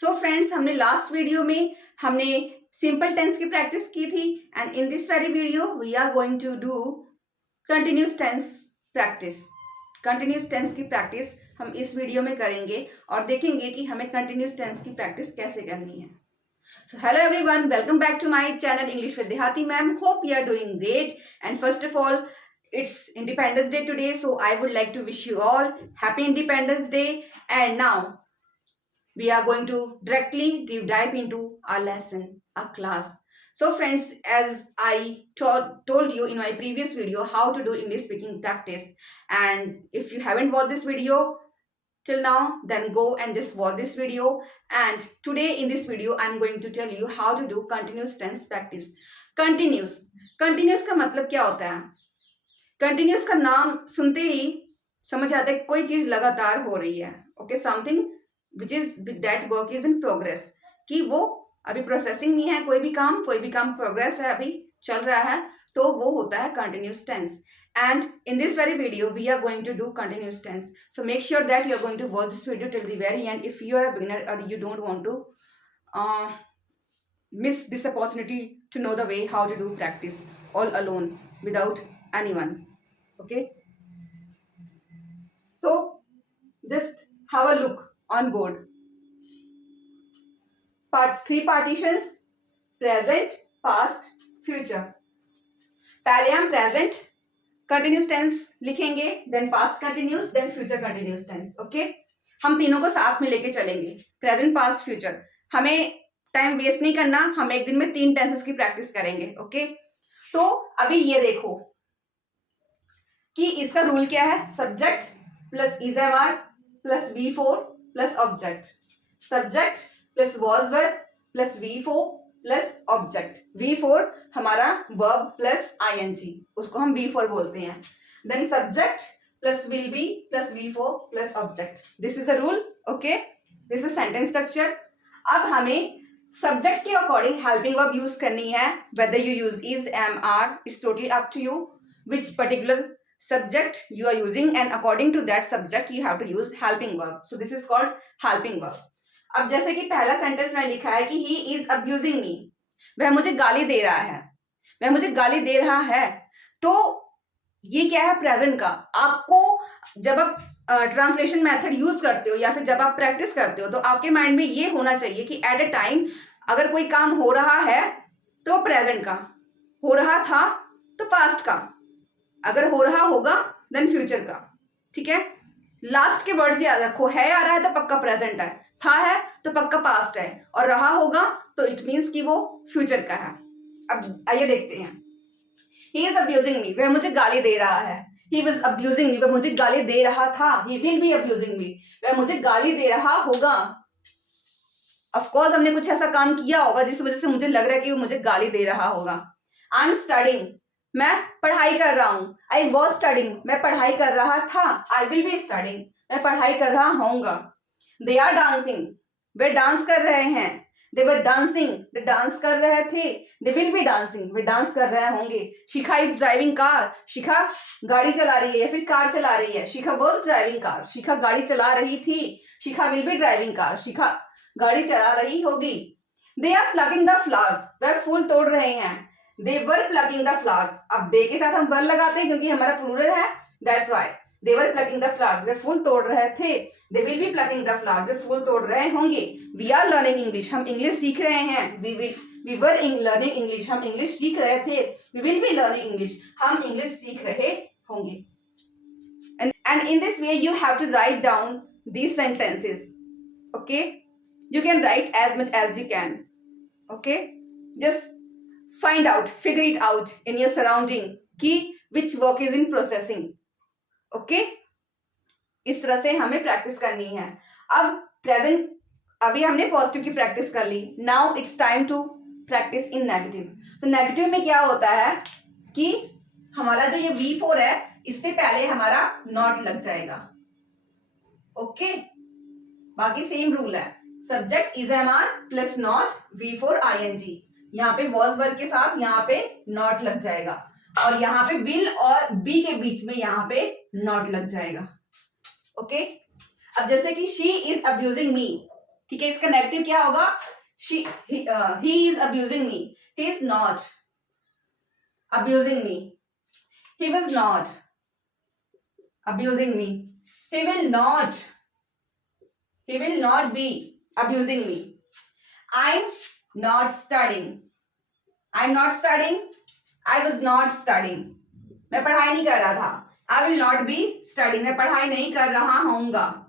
सो friends, हमने last video में हमने सिंपल टेंस की प्रैक्टिस की थी and in this very video we are going to do continuous tense practice. Continuous tense की प्रैक्टिस हम इस वीडियो में करेंगे और देखेंगे कि हमें कंटिन्यूस टेंस की प्रैक्टिस कैसे करनी है। So hello everyone, welcome back to my channel English with Dehati ma'am. Hope you are doing great. And first of all, it's Independence Day today, so I would like to wish you all happy Independence Day. And now we are going to directly deep dive into our lesson, our class. So friends, as I told you in my previous video how to do English speaking practice, and if you haven't watched this video till now, then go and just watch this video. And today in this video I'm going to tell you how to do continuous tense practice. Continuous का मतलब क्या होता है? Continuous का नाम सुनते ही समझ आता है कोई चीज लगातार हो रही है. Okay, something which is that work is in progress, कि वो अभी प्रोसेसिंग में है, कोई भी काम प्रोग्रेस है, अभी चल रहा है, तो वो होता है continuous tense. And in this very video, we are going to do continuous tense. So make sure that you are going to watch this video till the very end. If you are a beginner or you don't want to miss this opportunity to know the way how to do practice all alone without anyone. Okay. So just have a look on board. Three partitions: present, past, future. पहले हम present continuous tense लिखेंगे, then past continuous, then future continuous tense. Okay, हम तीनों को साथ में लेके चलेंगे, प्रेजेंट, पास्ट, फ्यूचर. हमें टाइम वेस्ट नहीं करना, हम एक दिन में 3 टेंसेस की प्रैक्टिस करेंगे. ओके, तो अभी ये देखो कि इसका रूल क्या है. Subject plus is am are plus V4 plus object. Subject plus was verb plus V4 plus object. V4 हमारा वर्ब प्लस ING, उसको हम V4 बोलते हैं. Then subject plus will be plus V4 plus object. This is the rule. Okay, this is sentence structure. अब हमें subject के according helping verb use करनी है. Whether you use is, am, are, it's totally up to you which particular subject you are using, and according to that subject you have to use helping verb. So this is called helping verb. अब जैसे कि पहला sentence में लिखा है कि he is abusing me, वह मुझे गाली दे रहा है, वह मुझे गाली दे रहा है. तो ये क्या है? प्रेजेंट का. आपको जब आप ट्रांसलेशन मेथड यूज करते हो या फिर जब आप प्रैक्टिस करते हो, तो आपके माइंड में ये होना चाहिए कि एट अ टाइम अगर कोई काम हो रहा है तो प्रेजेंट का, हो रहा था तो पास्ट का, अगर हो रहा होगा देन फ्यूचर का. ठीक है, लास्ट के वर्ड्स याद रखो. है आ रहा है तो पक्का प्रेजेंट है, था है तो पक्का पास्ट है, और रहा होगा तो इट मीन्स कि वो फ्यूचर का है. अब आइए देखते हैं. ही इज अब्यूजिंग मी, वह मुझे गाली दे रहा है. ही वाज अब्यूजिंग मी, वह मुझे गाली दे रहा था. He will be abusing me, वह मुझे गाली दे रहा होगा. ऑफकोर्स हमने कुछ ऐसा काम किया होगा जिस वजह से मुझे लग रहा है कि वो मुझे गाली दे रहा होगा. आई एम स्टडिंग, मैं पढ़ाई कर रहा हूं. आई वॉज स्टडिंग, मैं पढ़ाई कर रहा था. आई विल बी स्टडिंग, मैं पढ़ाई कर रहा होऊंगा. दे आर डांसिंग, वे डांस कर रहे हैं. दे वर डांसिंग, वे डांस कर रहे थे. दे विल बी डांसिंग, वे डांस कर रहे होंगे. शिखा इज ड्राइविंग कार, शिखा गाड़ी चला रही है या फिर कार चला रही है. Shikha was driving car, Shikha गाड़ी चला रही थी. Shikha will be driving car, Shikha गाड़ी चला रही होगी. They are plucking the flowers, वह फूल तोड़ रहे हैं. They were plucking the flowers, अब दे के साथ हम वर लगाते हैं क्योंकि हमारा प्लूरल है, that's why. They were plucking the flowers, वे फूल तोड़ रहे थे. They will be plucking the flowers, वे फूल तोड़ रहे होंगे. वी आर लर्निंग इंग्लिश, हम इंग्लिश सीख रहे हैं. वी वर लर्निंग इंग्लिश, हम इंग्लिश सीख रहे थे. We will be learning English, हम इंग्लिश सीख रहे होंगे. And in this way you have to write down these sentences. Okay, you can write as much as you can. Okay, just find out, figure it out in your surrounding कि which work is in processing. Okay, इस तरह से हमें practice करनी है. अब present, अभी हमने पॉजिटिव की प्रैक्टिस कर ली. Now it's time to practice in negative. तो नेगेटिव में क्या होता है कि हमारा जो ये V4 है, इससे पहले हमारा नॉट लग जाएगा. ओके, बाकी सेम रूल है. Subject is am are plus not V4 ING. यहाँ पे वॉज वर्ब के साथ यहाँ पे नॉट लग जाएगा, और यहाँ पे विल और बी के बीच में यहाँ पे नॉट लग जाएगा. ओके, अब जैसे कि शी इज अब्यूजिंग मी, ठीक है, इसका नेगेटिव क्या होगा? he is abusing me. He is not abusing me. He was not abusing me. He will not be abusing me. I'm not studying. I'm not studying. I was not studying. मैं पढ़ाई नहीं कर रहा था. I will not be studying. मैं पढ़ाई नहीं कर रहा हूँगा.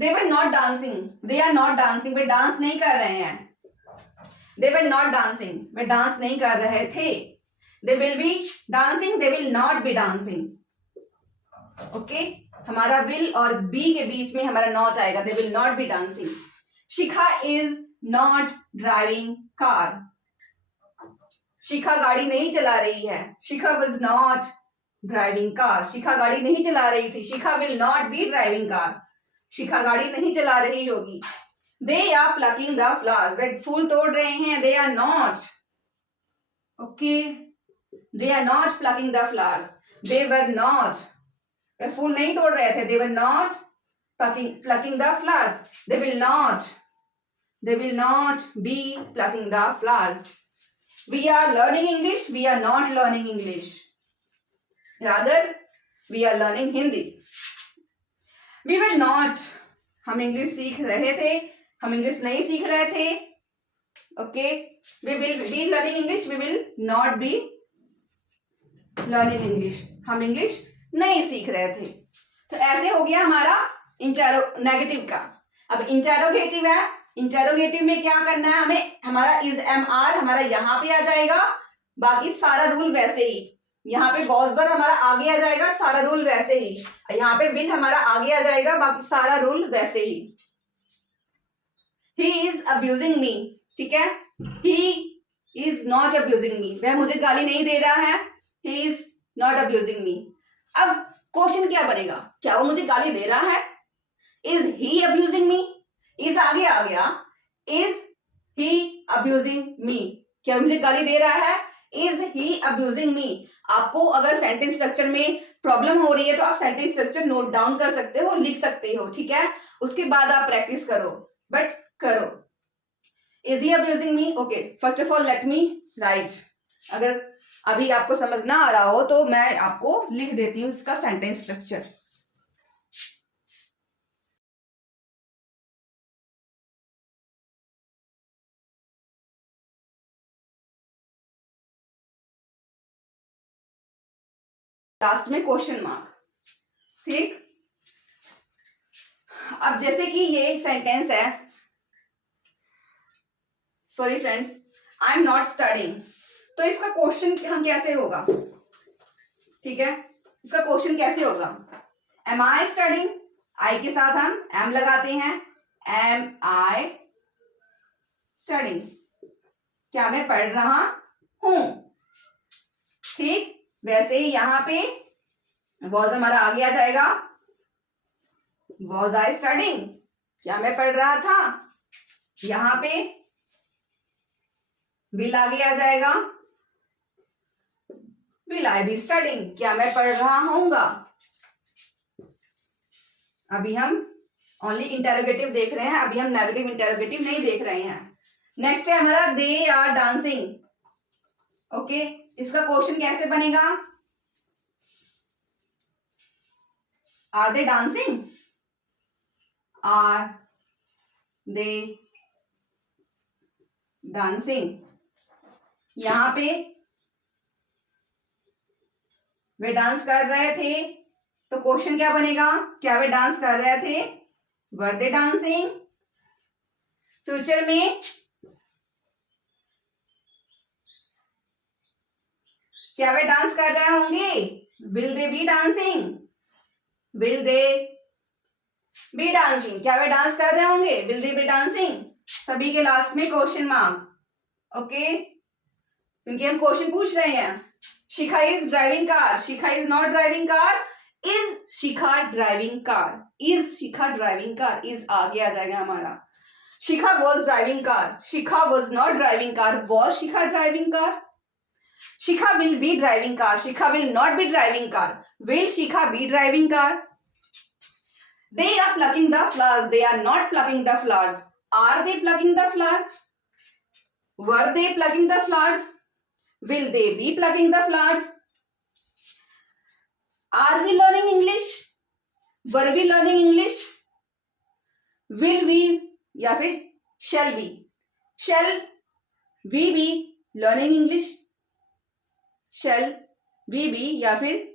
They were not dancing. They are not dancing. Way dance नहीं कर रहे हैं. They were not dancing. Way dance नहीं कर रहे थे. They will be dancing. They will not be dancing. Okay? हमारा will और be के बीच में हमारा not आएगा. They will not be dancing. Shikha is not driving car. शिखा गाड़ी नहीं चला रही है. शिखा was not driving car. शिखा गाड़ी नहीं चला रही थी. शिखा will not be driving car. शिखा गाड़ी नहीं चला रही होगी. They are plucking the flowers. वे फूल तोड़ रहे हैं. They are not. Okay. They are not plucking the flowers. They were not. वे फूल नहीं तोड़ रहे थे. They were not plucking the flowers. They will not be plucking the flowers. We are learning English. We are not learning English. Rather, we are learning Hindi. We were not. हम English सीख रहे थे. हम English नहीं सीख रहे थे. Okay. We will be learning English. We will not be learning English. हम इंग्लिश नहीं सीख रहे थे. तो ऐसे हो गया हमारा नेगेटिव का. अब इंटेरोगेटिव है. इंटेरोगेटिव में क्या करना है हमें? हमारा इज एम आर हमारा यहाँ पे आ जाएगा. बाकी सारा रूल वैसे ही. यहाँ पे बॉसबर हमारा आगे आ जाएगा. सारा रूल वैसे ही. यहाँ पे विल हमारा आगे आ जाएगा. बाकी सारा रूल वैसे ही. He is abusing me. ठीक है. He is not abusing me. वह मुझे गाली नहीं दे रहा है. He is not abusing me. अब क्वेश्चन क्या बनेगा? क्या वो मुझे गाली दे रहा है? Is he abusing me? Is आगे आ गया. Is he abusing me? क्या मुझे गाली दे रहा है? Is he abusing me? आपको अगर सेंटेंस स्ट्रक्चर में प्रॉब्लम हो रही है तो आप सेंटेंस स्ट्रक्चर नोट डाउन कर सकते हो, लिख सकते हो. ठीक है. उसके बाद आप प्रैक्टिस करो. बट करो. Is he abusing me? Okay. First of all, let me write. अगर अभी आपको समझ ना आ रहा हो तो मैं आपको लिख देती हूँ इसका सेंटेंस स्ट्रक्चर. लास्ट में क्वेश्चन मार्क. ठीक. अब जैसे कि ये सेंटेंस है. Sorry friends, I am not studying. तो इसका क्वेश्चन हम कैसे होगा? ठीक है. इसका क्वेश्चन कैसे होगा? एम आई स्टडिंग. आई के साथ हम एम लगाते हैं. एम आई स्टडिंग. क्या मैं पढ़ रहा हूं? ठीक. वैसे ही यहां पे वॉज हमारा आगे आ जाएगा. Was I studying. क्या मैं पढ़ रहा था? यहां पे विल आगे आ जाएगा. Will I be studying. क्या मैं पढ़ रहा हूंगा? अभी हम ओनली इंटेरोगेटिव देख रहे हैं. अभी हम नेगेटिव इंटेरोगेटिव नहीं देख रहे हैं. नेक्स्ट है हमारा दे आर डांसिंग. ओके. इसका क्वेश्चन कैसे बनेगा? Are they dancing. Are they dancing. यहां पे वे डांस कर रहे थे. तो क्वेश्चन क्या बनेगा? क्या वे डांस कर रहे थे? वर दे डांसिंग. फ्यूचर में क्या वे डांस कर रहे होंगे? Will they B dancing. Will they B dancing. क्या वे डांस कर रहे होंगे? Will they B dancing. सभी के लास्ट में क्वेश्चन मार्क. ओके. क्योंकि हम क्वेश्चन पूछ रहे हैं. Shikha is driving car. Shikha is not driving car. Is Shikha driving car. Is Shikha driving car. Is आगे आ जाएगा हमारा. Shikha was driving car. Shikha was not driving car. Was Shikha driving car? Shikha will be driving car. Shikha will not be driving car. Will Shikha be driving car? They are plucking the flowers. They are not plucking the flowers. Are they plucking the flowers? Were they plucking the flowers? Will they be plucking the flowers? Are we learning English? Were we learning English? Will we या फिर shall we? Shall we be learning English? Shall we be या फिर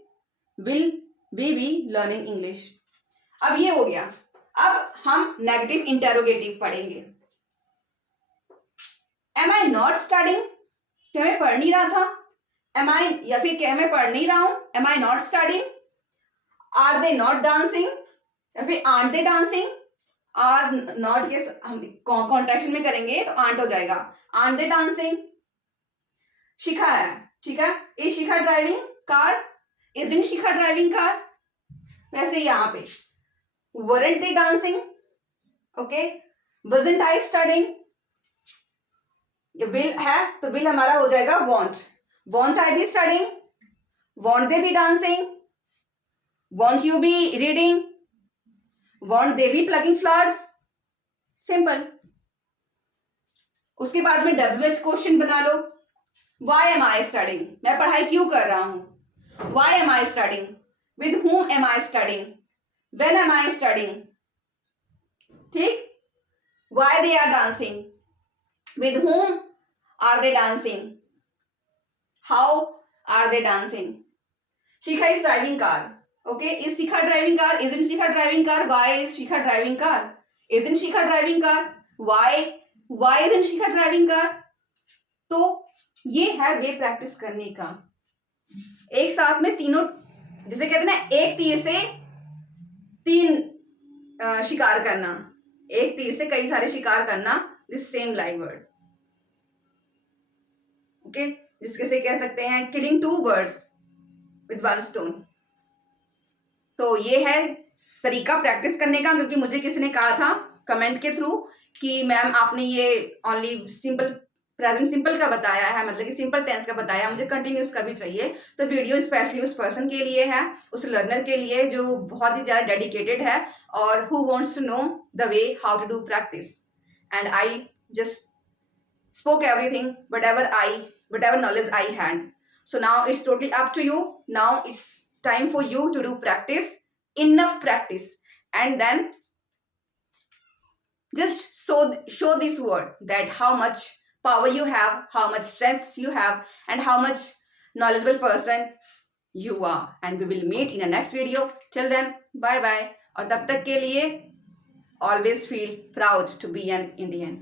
will we be learning English? अब ये हो गया. अब हम नेगेटिव इंटेरोगेटिव पढ़ेंगे. Am I not studying? क्या मैं पढ़ नहीं रहा था? Am I या फिर क्या मैं पढ़ नहीं रहा हूं? Am I not studying? Are they not dancing? या फिर aren't they dancing? Are not के हम कॉन्ट्रैक्शन में करेंगे तो aren't हो जाएगा. Aren't they dancing? शिखा है. ठीक है. Is Shikha driving car? Isn't Shikha driving car? वैसे यहाँ पे weren't they dancing? Okay. Wasn't I studying? ये will है तो will हमारा हो जाएगा won't. Won't I be studying? Won't they be dancing? Won't you be reading? Won't they be plucking flowers? Simple. उसके बाद में WH क्वेश्चन बना लो. Why am I studying? मैं पढ़ाई क्यों कर रहा हूं? Why am I studying? With whom am I studying? When am I studying? ठीक? Why they are dancing? With whom are they dancing? How are they dancing? Shikha is driving car. Okay, is Shikha driving car? Isn't Shikha driving car? Why is Shikha driving car? Isn't Shikha driving car? Why isn't Shikha driving car? तो ये है वे practice करने का. एक साथ में तीनों, जिसे कहते हैं ना, एक तीर से तीन शिकार करना, एक तीर से कई सारे शिकार करना. This same like word. Okay, जिसके से कह सकते हैं किलिंग 2 birds with 1 stone. तो ये है तरीका प्रैक्टिस करने का. क्योंकि मुझे किसी ने कहा था कमेंट के थ्रू कि मैम आपने ये ओनली सिंपल प्रेजेंट सिंपल का बताया है, मतलब कि सिंपल टेंस का बताया, मुझे कंटिन्यूस का भी चाहिए. तो वीडियो स्पेशली उस पर्सन के लिए है, उस लर्नर के लिए जो बहुत ही ज़्यादा डेडिकेटेड है और who wants to know the way how to do practice. And I just spoke everything, whatever knowledge I had. So now it's totally up to you. Now it's time for you to do practice, enough practice, and then just show this word that how much power you have, how much strength you have, and how much knowledgeable person you are. And we will meet in the next video. Till then, bye bye. और तब तक के लिए always feel proud to be an Indian.